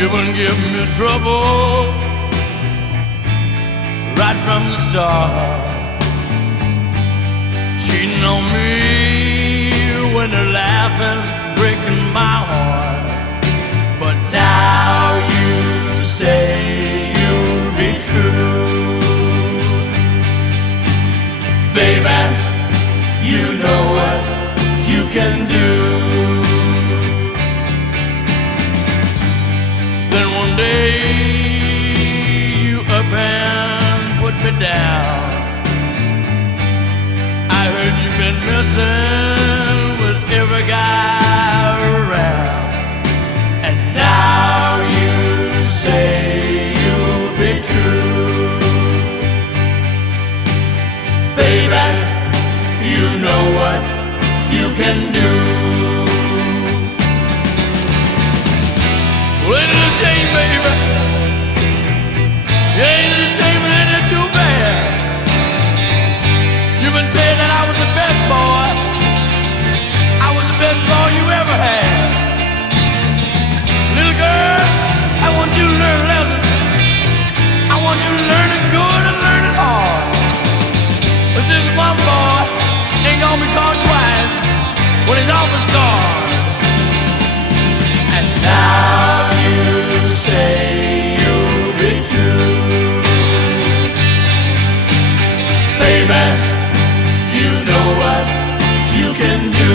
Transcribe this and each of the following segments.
You wouldn't give me trouble right from the start. Cheating on me when they're laughing, breaking my heart. But now you say you'll be true. Baby, you know what you can do. Then one day you up and put me down. I heard you've been messing with every guy around. And now you say you'll be true. Baby, you know what you can do. Well, ain't it a shame, baby? Ain't it a shame and ain't it too bad? You've been saying that I was the best boy. I was the best boy you ever had. Little girl, I want you to learn a lesson. I want you to learn it good and learn it hard. But this one boy ain't gonna be caught twice when he's off his guard. And now you say you'll be true. Baby, you know what you can do.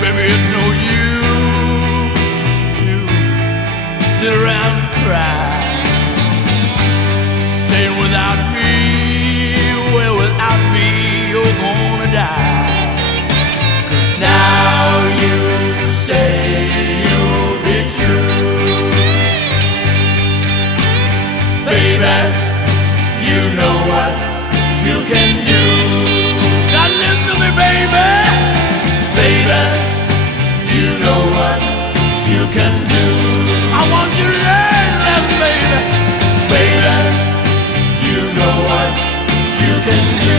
Baby, it's no use to sit around and cry. Saying without me, well, without me, you're gonna die. 'Cause now you say you'll be true. Baby, you know what you can do. Now listen to me, baby. Baby, you know what you can do. I want you to learn that, baby. Baby, you know what you can do.